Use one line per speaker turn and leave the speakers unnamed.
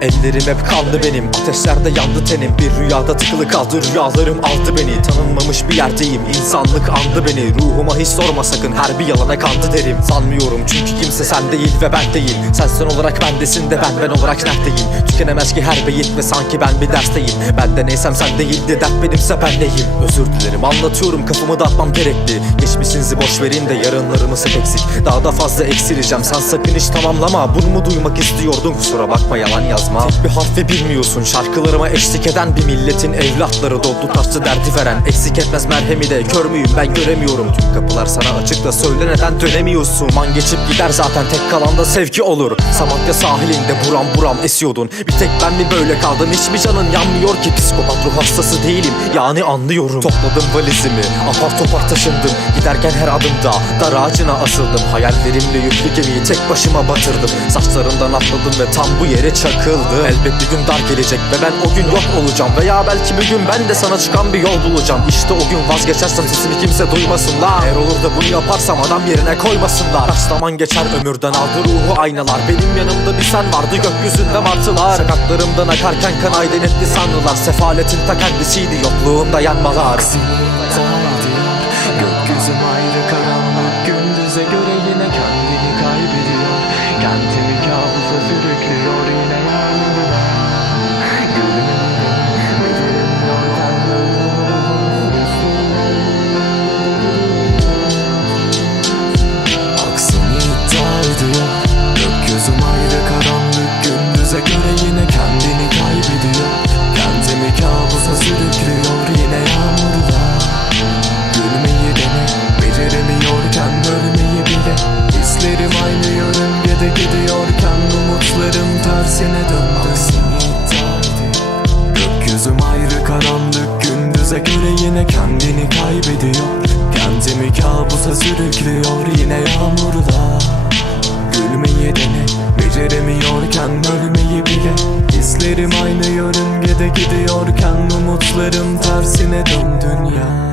Ellerim hep kanlı benim Ateşlerde yandı tenim. Bir rüyada tıkılı kaldı rüyalarım aldı beni. Tanınmamış bir yerdeyim insanlık andı beni. Ruhuma hiç sorma sakın her bir yalana kandı derim. Sanmıyorum çünkü kimse sen değil ve ben değil. Sen sen olarak bendesin de ben ben olarak neredeyim? Tükenemez ki her beyit ve sanki ben bir dersteyim. Ben de neysem sen değildi dert benimse ben neyim? Özür dilerim anlatıyorum kafamı dağıtmam gerekli. Geçmişinizi boş verin de yarınlarımız hep eksik. Daha da fazla eksileceğim sen sakın hiç tamamlama. Bunu mu duymak istiyordun? Kusura bakma yalan yazma Tek bir harfi bilmiyorsun. Şarkılarıma eşlik eden bir milletin evlatları Doldu. Taştı derdi veren eksik etmez merhemi de. Kör müyüm? Ben göremiyorum. Tüm kapılar sana açık da Söyle neden dönemiyorsun? Man geçip gider zaten. Tek kalan da sevgi olur. Samatya sahilinde buram buram esiyordun. Bir tek ben mi böyle kaldım? Hiç mi canın yanmıyor ki? Psikopat ruh hastası değilim. Yani anlıyorum. Topladım valizimi. Apar topar taşındım. Giderken her adımda dar ağacına asıldım. Hayallerimle yüklü gemiyi tek başıma batırdım. Saçlarından atladım ve tam bu yere çakıldım Elbet bir gün dar gelecek ve ben o gün yok olacağım. Veya belki bir gün ben de sana çıkan bir yol bulacağım. İşte o gün vazgeçersem sesimi kimse duymasınlar. Eğer olur da bunu yaparsam adam yerine koymasınlar. Kaç zaman geçer ömürden aldı ruhu aynalar. Benim yanımda bir sen vardı gökyüzünde martılar. Sakatlarımdan akarken kan aydın etti sanrılar Sefaletin ta kendisiydi yokluğumda yanmalar.
Gökyüzüm yörüngede gidiyorken Umutlarım tersine döndü. Gökyüzüm ayrı karanlık Gündüze göre yine kendini kaybediyor. Kendimi kabusa sürüklüyor yine yağmurda. Gülmeyi dene Beceremiyorken ölmeyi bile. Hislerim aynı yörüngede gidiyorken Umutlarım tersine döndün ya